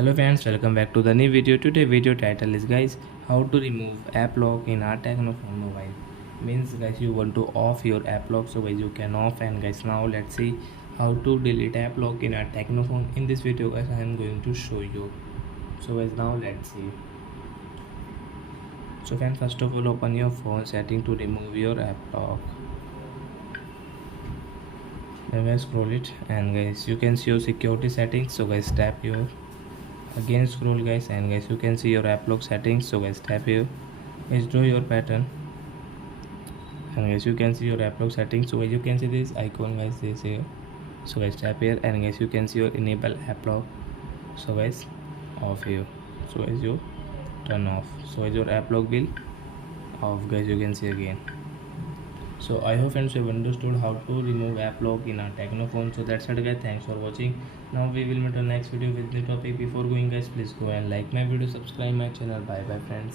Hello friends, welcome back to the new video. Today video title is guys how to remove app lock in our Tecno phone mobile. Means guys you want to off your app lock, so guys you can off. And guys now let's see how to delete app lock in our Tecno phone. In this video guys I am going to show you. So guys now let's see. So friends, first of all open your phone setting to remove your app lock. Then guys scroll it and guys you can see your security settings. So guys tap your, again scroll guys, and guys you can see your app lock settings. So guys tap here, guys draw your pattern, and guys you can see your app lock settings. So guys you can see this icon guys, this here. So guys tap here and guys you can see your enable app lock. So guys off here. So guys you turn off. So guys your app lock will off guys, you can see again. So I hope friends you have understood how to remove app lock in our Tecno phone. So that's it guys, thanks for watching. Now we will meet on next video with the topic. Before going guys, please go and like my video, subscribe my channel. Bye bye friends.